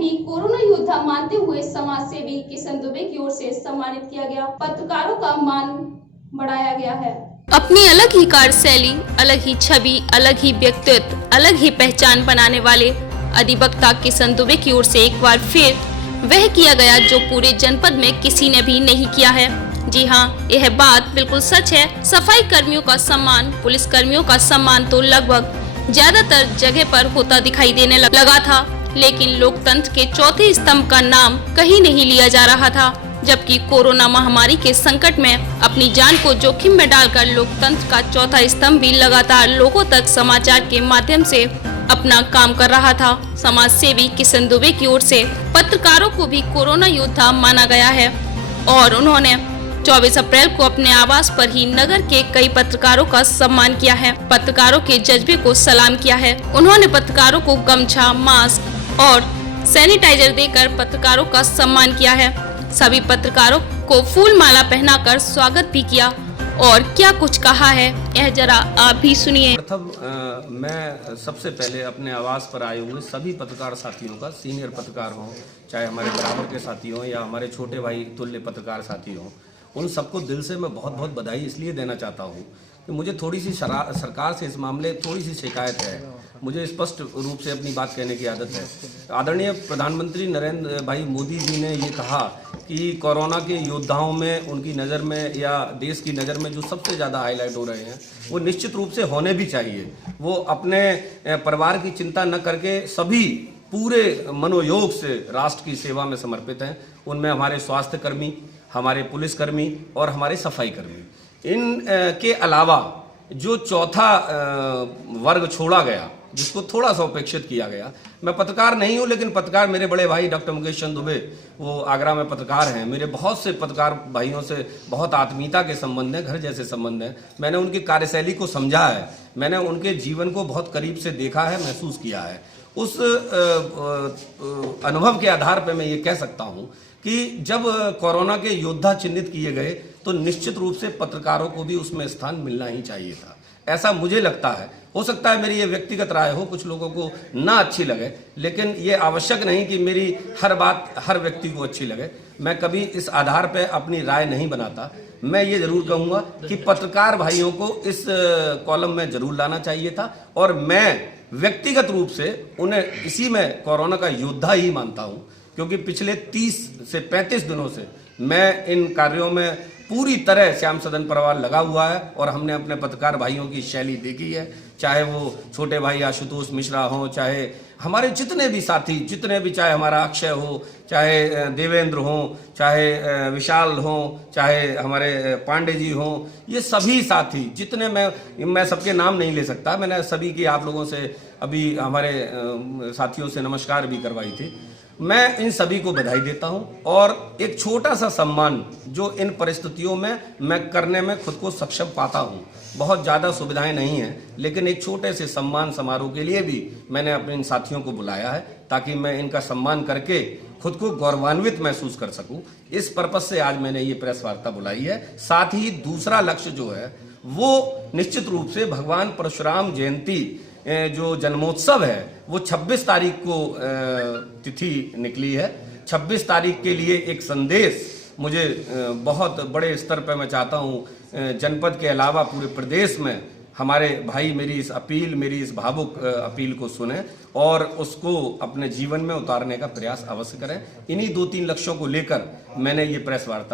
भी कोरोना योद्धा मानते हुए समाज सेवी किशन दुबे की ओर से सम्मानित किया गया। पत्रकारों का मान बढ़ाया गया है। अपनी अलग ही कार्यशैली, अलग ही छवि, अलग ही व्यक्तित्व, अलग ही पहचान बनाने वाले अधिवक्ता किशन दुबे की ओर से एक बार फिर वह किया गया जो पूरे जनपद में किसी ने भी नहीं किया है। जी हाँ, यह बात बिल्कुल सच है। सफाई कर्मियों का सम्मान, पुलिस कर्मियों का सम्मान तो लगभग ज्यादातर जगह पर होता दिखाई देने लगा था, लेकिन लोकतंत्र के चौथे स्तंभ का नाम कहीं नहीं लिया जा रहा था। जबकि कोरोना महामारी के संकट में अपनी जान को जोखिम में डालकर लोकतंत्र का चौथा स्तंभ भी लगातार लोगों तक समाचार के माध्यम से अपना काम कर रहा था। समाज सेवी किशन दुबे की ओर से पत्रकारों को भी कोरोना योद्धा माना गया है और उन्होंने 24 अप्रैल को अपने आवास पर ही नगर के कई पत्रकारों का सम्मान किया है, पत्रकारों के जज्बे को सलाम किया है। उन्होंने पत्रकारों को गमछा, मास्क और सैनिटाइजर देकर पत्रकारों का सम्मान किया है। सभी पत्रकारों को फूल माला पहनाकर स्वागत भी किया और क्या कुछ कहा है यह जरा आप भी सुनिए। प्रथम मैं सबसे पहले अपने आवास पर आए हुए सभी पत्रकार साथियों का, सीनियर पत्रकार हों, चाहे हमारे बराबर के साथी हों या हमारे छोटे भाई तुल्य पत्रकार साथी हों, उन सबको दिल से मैं बहुत बहुत बधाई इसलिए देना चाहता हूँ कि मुझे थोड़ी सी सरकार से इस मामले थोड़ी सी शिकायत है। मुझे स्पष्ट रूप से अपनी बात कहने की आदत है। आदरणीय प्रधानमंत्री नरेंद्र भाई मोदी जी ने ये कहा कि कोरोना के योद्धाओं में, उनकी नज़र में या देश की नज़र में जो सबसे ज़्यादा हाईलाइट हो रहे हैं वो निश्चित रूप से होने भी चाहिए। वो अपने परिवार की चिंता न करके सभी पूरे मनोयोग से राष्ट्र की सेवा में समर्पित हैं। उनमें हमारे स्वास्थ्य कर्मी, हमारे पुलिसकर्मी और हमारे सफाई कर्मी। इन के अलावा जो चौथा वर्ग छोड़ा गया, जिसको थोड़ा सा उपेक्षित किया गया, मैं पत्रकार नहीं हूं लेकिन पत्रकार मेरे बड़े भाई डॉक्टर मुकेश चंद दुबे, वो आगरा में पत्रकार हैं। मेरे बहुत से पत्रकार भाइयों से बहुत आत्मीयता के संबंध हैं, घर जैसे संबंध हैं। मैंने उनकी कार्यशैली को समझा है, मैंने उनके जीवन को बहुत करीब से देखा है, महसूस किया है। उस अनुभव के आधार पर मैं ये कह सकता हूँ कि जब कोरोना के योद्धा चिन्हित किए गए तो निश्चित रूप से पत्रकारों को भी उसमें स्थान मिलना ही चाहिए था, ऐसा मुझे लगता है। हो सकता है मेरी ये व्यक्तिगत राय हो, कुछ लोगों को ना अच्छी लगे, लेकिन ये आवश्यक नहीं कि मेरी हर बात हर व्यक्ति को अच्छी लगे। मैं कभी इस आधार पर अपनी राय नहीं बनाता। मैं ये जरूर कहूँगा कि पत्रकार भाइयों को इस कॉलम में जरूर लाना चाहिए था और मैं व्यक्तिगत रूप से उन्हें इसी में कोरोना का योद्धा ही मानता हूँ, क्योंकि पिछले 30 से 35 दिनों से मैं इन कार्यों में पूरी तरह श्याम सदन परिवार लगा हुआ है और हमने अपने पत्रकार भाइयों की शैली देखी है। चाहे वो छोटे भाई आशुतोष मिश्रा हों, चाहे हमारे जितने भी साथी, चाहे हमारा अक्षय हो, चाहे देवेंद्र हों, चाहे विशाल हों, चाहे हमारे पांडे जी हों, ये सभी साथी जितने, मैं सबके नाम नहीं ले सकता। मैंने सभी की आप लोगों से अभी हमारे साथियों से नमस्कार भी करवाई थी। मैं इन सभी को बधाई देता हूं और एक छोटा सा सम्मान जो इन परिस्थितियों में मैं करने में खुद को सक्षम पाता हूं। बहुत ज़्यादा सुविधाएं नहीं हैं, लेकिन एक छोटे से सम्मान समारोह के लिए भी मैंने अपने इन साथियों को बुलाया है ताकि मैं इनका सम्मान करके खुद को गौरवान्वित महसूस कर सकूं। इस पर्पज से आज मैंने ये प्रेस वार्ता बुलाई है। साथ ही दूसरा लक्ष्य जो है वो निश्चित रूप से भगवान परशुराम जयंती जो जन्मोत्सव है वो 26 तारीख को तिथि निकली है। 26 तारीख के लिए एक संदेश मुझे बहुत बड़े स्तर पर मैं चाहता हूँ जनपद के अलावा पूरे प्रदेश में हमारे भाई मेरी इस अपील, मेरी इस भावुक अपील को सुने और उसको अपने जीवन में उतारने का प्रयास अवश्य करें। इन्हीं 2-3 लक्ष्यों को लेकर मैंने ये प्रेस वार्ता